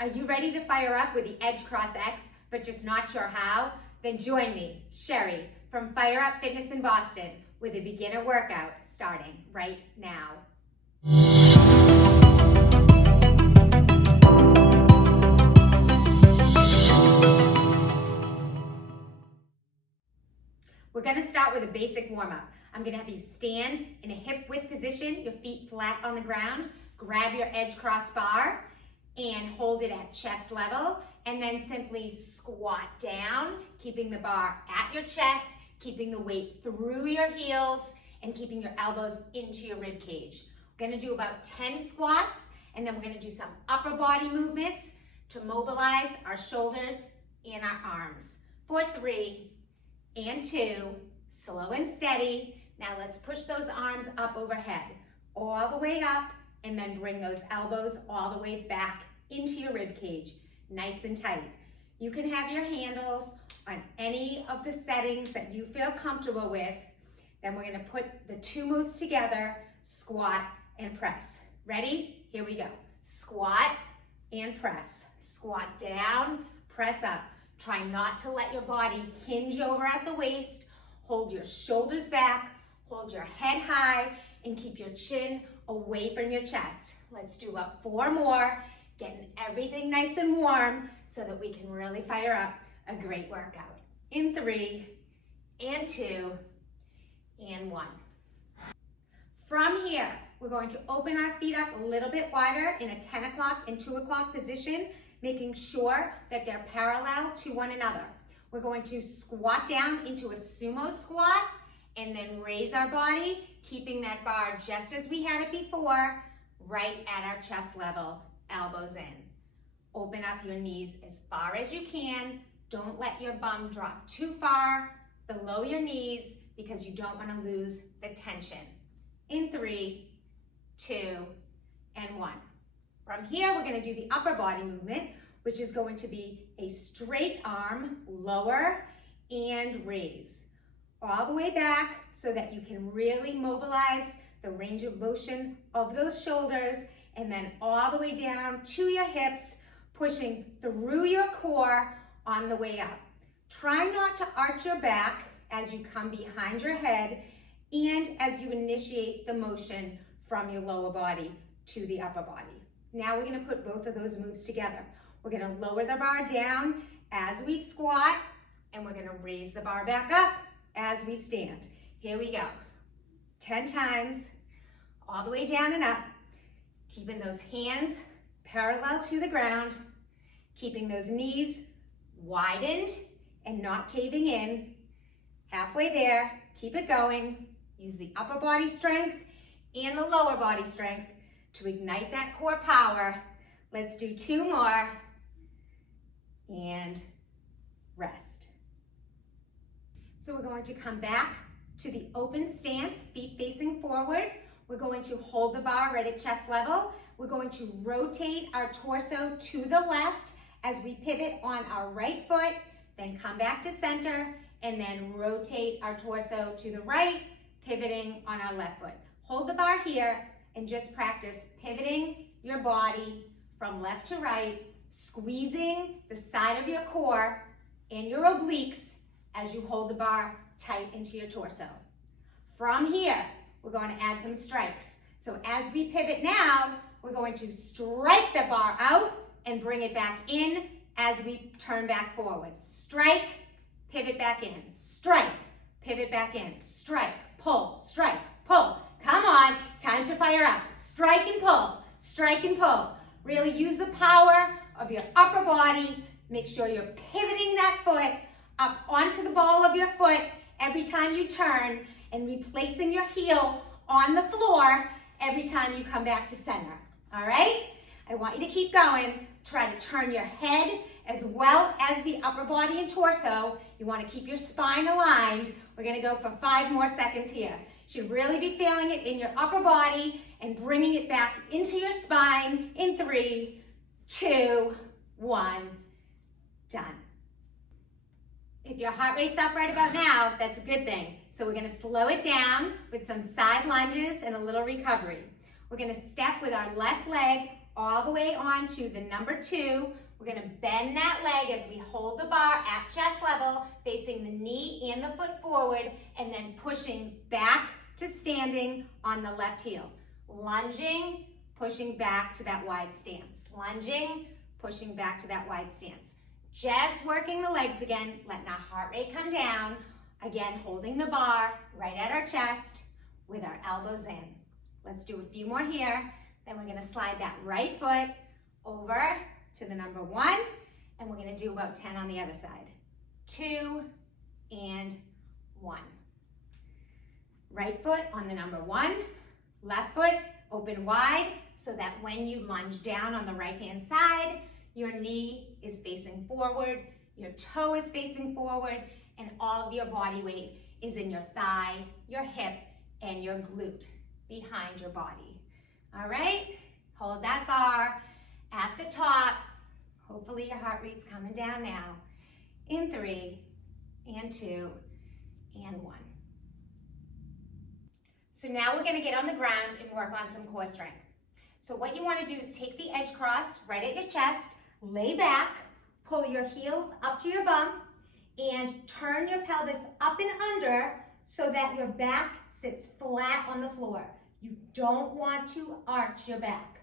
Are you ready to fire up with the EdgeCross-X, but just not sure how? Then join me, Sheri, from Fire Up Fitness in Boston, with a beginner workout starting right now. We're gonna start with a basic warm-up. I'm gonna have you stand in a hip width position, your feet flat on the ground, grab your edge cross bar and hold it at chest level, and then simply squat down, keeping the bar at your chest, keeping the weight through your heels, and keeping your elbows into your rib cage. We're gonna do about 10 squats, and then we're gonna do some upper body movements to mobilize our shoulders and our arms. For 3 and 2, slow and steady. Now let's push those arms up overhead, all the way up, and then bring those elbows all the way back into your rib cage, nice and tight. You can have your handles on any of the settings that you feel comfortable with. Then we're gonna put the 2 moves together, squat and press. Ready? Here we go. Squat and press. Squat down, press up. Try not to let your body hinge over at the waist. Hold your shoulders back, hold your head high, and keep your chin away from your chest. Let's do about 4 more, getting everything nice and warm so that we can really fire up a great workout. In 3 and 2 and 1. From here, we're going to open our feet up a little bit wider in a 10 o'clock and 2 o'clock position, making sure that they're parallel to one another. We're going to squat down into a sumo squat and then raise our body, keeping that bar just as we had it before, right at our chest level, elbows in. Open up your knees as far as you can. Don't let your bum drop too far below your knees because you don't want to lose the tension. In 3, 2, and 1. From here, we're going to do the upper body movement, which is going to be a straight arm, lower, and raise. All the way back so that you can really mobilize the range of motion of those shoulders, and then all the way down to your hips, pushing through your core on the way up. Try not to arch your back as you come behind your head and as you initiate the motion from your lower body to the upper body. Now we're gonna put both of those moves together. We're gonna lower the bar down as we squat, and we're gonna raise the bar back up as we stand. Here we go. 10 times, all the way down and up, keeping those hands parallel to the ground, keeping those knees widened and not caving in. Halfway there, keep it going. Use the upper body strength and the lower body strength to ignite that core power. Let's do 2 more and rest. So we're going to come back to the open stance, feet facing forward. We're going to hold the bar right at chest level. We're going to rotate our torso to the left as we pivot on our right foot, then come back to center, and then rotate our torso to the right, pivoting on our left foot. Hold the bar here and just practice pivoting your body from left to right, squeezing the side of your core and your obliques as you hold the bar tight into your torso. From here, we're going to add some strikes. So as we pivot now, we're going to strike the bar out and bring it back in as we turn back forward. Strike, pivot back in. Strike, pivot back in. Strike, pull, strike, pull. Come on, time to fire up. Strike and pull, strike and pull. Really use the power of your upper body. Make sure you're pivoting that foot up onto the ball of your foot every time you turn, and replacing your heel on the floor every time you come back to center. All right? I want you to keep going. Try to turn your head as well as the upper body and torso. You want to keep your spine aligned. We're going to go for 5 more seconds here. You should really be feeling it in your upper body and bringing it back into your spine in 3, 2, 1, done. If your heart rate's up right about now, that's a good thing. So we're gonna slow it down with some side lunges and a little recovery. We're gonna step with our left leg all the way on to the number 2. We're gonna bend that leg as we hold the bar at chest level, facing the knee and the foot forward, and then pushing back to standing on the left heel. Lunging, pushing back to that wide stance. Lunging, pushing back to that wide stance. Just working the legs again, letting our heart rate come down. Again, holding the bar right at our chest with our elbows in. Let's do a few more here. Then we're gonna slide that right foot over to the number 1, and we're gonna do about 10 on the other side. 2 and 1. Right foot on the number 1, left foot open wide so that when you lunge down on the right-hand side, your knee is facing forward, your toe is facing forward, and all of your body weight is in your thigh, your hip, and your glute behind your body. All right? Hold that bar at the top. Hopefully your heart rate's coming down now. In 3, and 2, and 1. So now we're gonna get on the ground and work on some core strength. So what you wanna do is take the edge cross right at your chest, lay back, pull your heels up to your bum, and turn your pelvis up and under so that your back sits flat on the floor. You don't want to arch your back.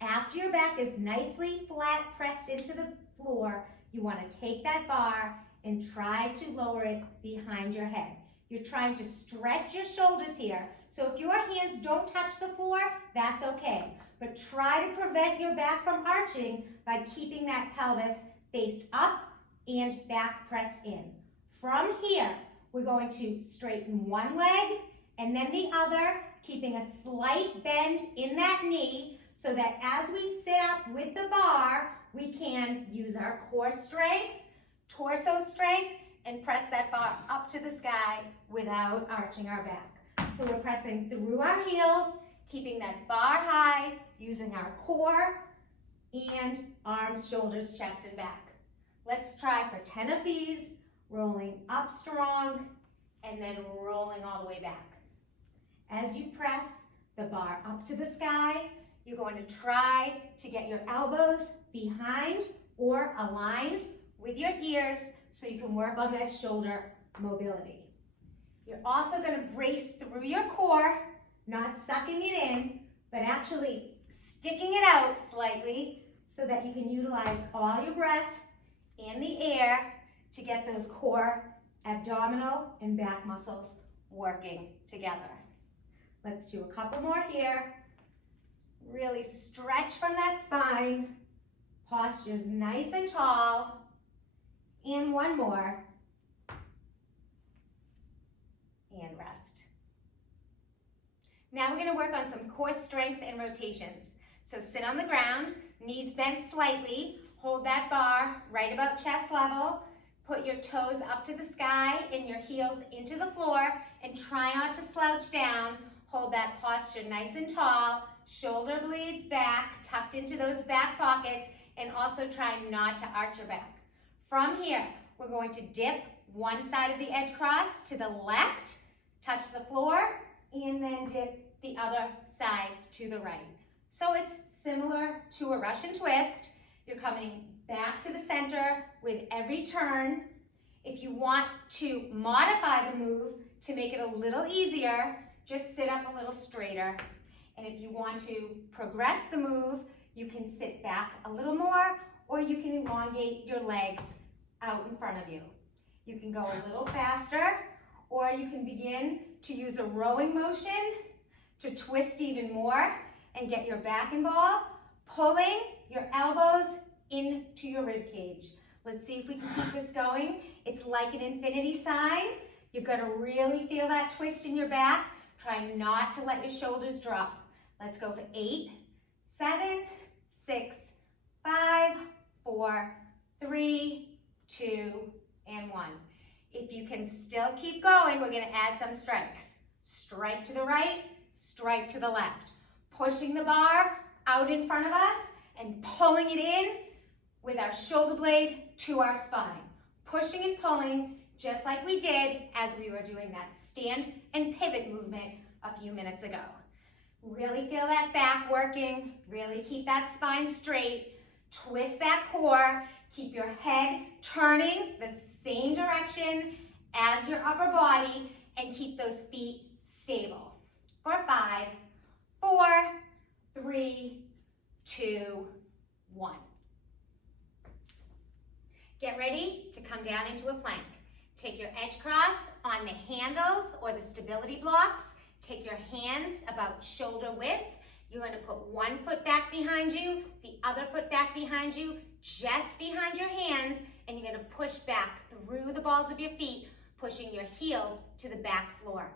After your back is nicely flat pressed into the floor, you want to take that bar and try to lower it behind your head. You're trying to stretch your shoulders here. So if your hands don't touch the floor, that's okay. But try to prevent your back from arching by keeping that pelvis faced up and back pressed in. From here, we're going to straighten one leg and then the other, keeping a slight bend in that knee so that as we sit up with the bar, we can use our core strength, torso strength, and press that bar up to the sky without arching our back. So we're pressing through our heels, keeping that bar high, using our core and arms, shoulders, chest, and back. Let's try for 10 of these, rolling up strong and then rolling all the way back. As you press the bar up to the sky, you're going to try to get your elbows behind or aligned with your ears so you can work on that shoulder mobility. You're also going to brace through your core, not sucking it in, but actually sticking it out slightly so that you can utilize all your breath and the air to get those core, abdominal, and back muscles working together. Let's do a couple more here. Really stretch from that spine. Posture's nice and tall. And one more. And rest. Now we're going to work on some core strength and rotations. So sit on the ground, knees bent slightly. Hold that bar right about chest level. Put your toes up to the sky and your heels into the floor and try not to slouch down. Hold that posture nice and tall, shoulder blades back, tucked into those back pockets, and also try not to arch your back. From here, we're going to dip one side of the edge cross to the left, touch the floor, and then dip the other side to the right. So it's similar to a Russian twist. You're coming back to the center with every turn. If you want to modify the move to make it a little easier, just sit up a little straighter. And if you want to progress the move, you can sit back a little more, or you can elongate your legs out in front of you. You can go a little faster, or you can begin to use a rowing motion to twist even more and get your back involved, pulling your elbows into your rib cage. Let's see if we can keep this going. It's like an infinity sign. You're gonna really feel that twist in your back. Try not to let your shoulders drop. Let's go for 8, 7, 6, 5, 4, 3, 2, and 1. If you can still keep going, we're gonna add some strikes. Strike to the right, strike to the left. Pushing the bar out in front of us and pulling it in with our shoulder blade to our spine. Pushing and pulling just like we did as we were doing that stand and pivot movement a few minutes ago. Really feel that back working. Really keep that spine straight. Twist that core. Keep your head turning the same direction as your upper body and keep those feet stable. For 5, 4, 3, 2, 1. Get ready to come down into a plank. Take your edge cross on the handles or the stability blocks. Take your hands about shoulder width. You're going to put one foot back behind you, the other foot back behind you, just behind your hands, and you're going to push back through the balls of your feet, pushing your heels to the back floor.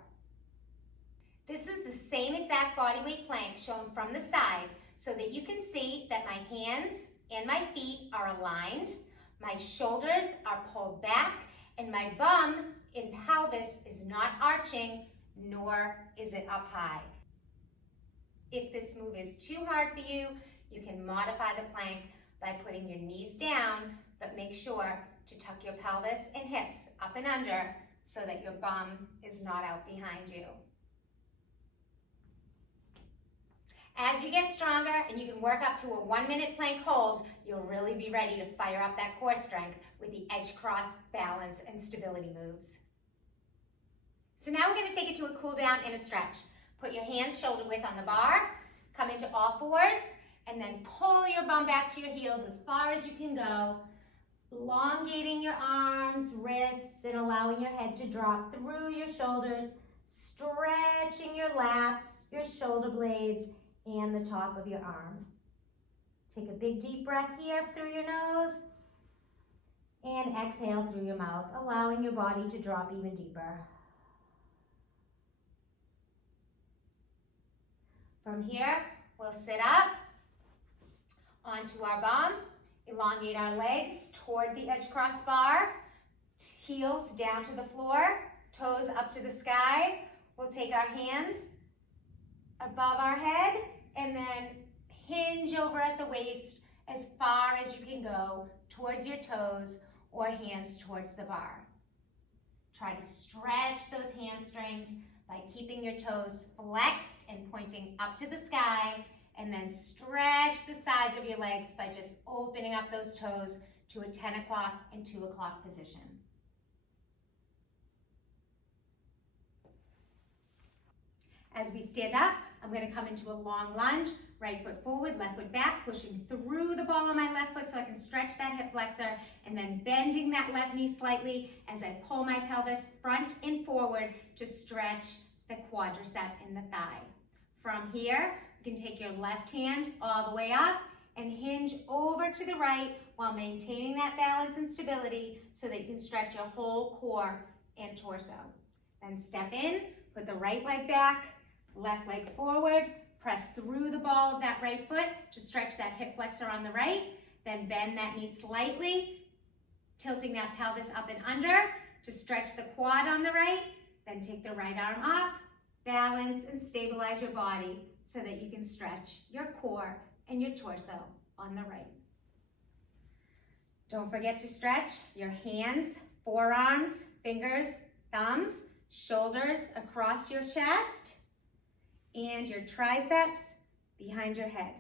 This is the same exact body weight plank shown from the side so that you can see that my hands and my feet are aligned, my shoulders are pulled back, and my bum and pelvis is not arching, nor is it up high. If this move is too hard for you, you can modify the plank by putting your knees down, but make sure to tuck your pelvis and hips up and under so that your bum is not out behind you. As you get stronger and you can work up to a 1-minute plank hold, you'll really be ready to fire up that core strength with the edge cross, balance, and stability moves. So now we're going to take it to a cool down and a stretch. Put your hands shoulder width on the bar, come into all fours, and then pull your bum back to your heels as far as you can go, elongating your arms, wrists, and allowing your head to drop through your shoulders, stretching your lats, your shoulder blades, and the top of your arms. Take a big deep breath here through your nose, and exhale through your mouth, allowing your body to drop even deeper. From here, we'll sit up onto our bum, elongate our legs toward the edge cross bar, heels down to the floor, toes up to the sky. We'll take our hands above our head and then hinge over at the waist as far as you can go towards your toes or hands towards the bar. Try to stretch those hamstrings by keeping your toes flexed and pointing up to the sky, and then stretch the sides of your legs by just opening up those toes to a 10 o'clock and 2 o'clock position. As we stand up, I'm going to come into a long lunge, right foot forward, left foot back, pushing through the ball of my left foot so I can stretch that hip flexor, and then bending that left knee slightly as I pull my pelvis front and forward to stretch the quadricep in the thigh. From here, you can take your left hand all the way up and hinge over to the right while maintaining that balance and stability so that you can stretch your whole core and torso. Then step in, put the right leg back, left leg forward, press through the ball of that right foot to stretch that hip flexor on the right, then bend that knee slightly, tilting that pelvis up and under to stretch the quad on the right, then take the right arm up, balance and stabilize your body so that you can stretch your core and your torso on the right. Don't forget to stretch your hands, forearms, fingers, thumbs, shoulders across your chest, and your triceps behind your head.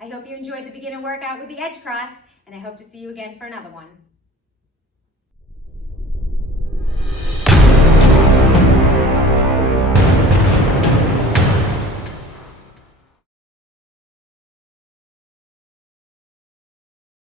I hope you enjoyed the beginner workout with the edge cross, and I hope to see you again for another one.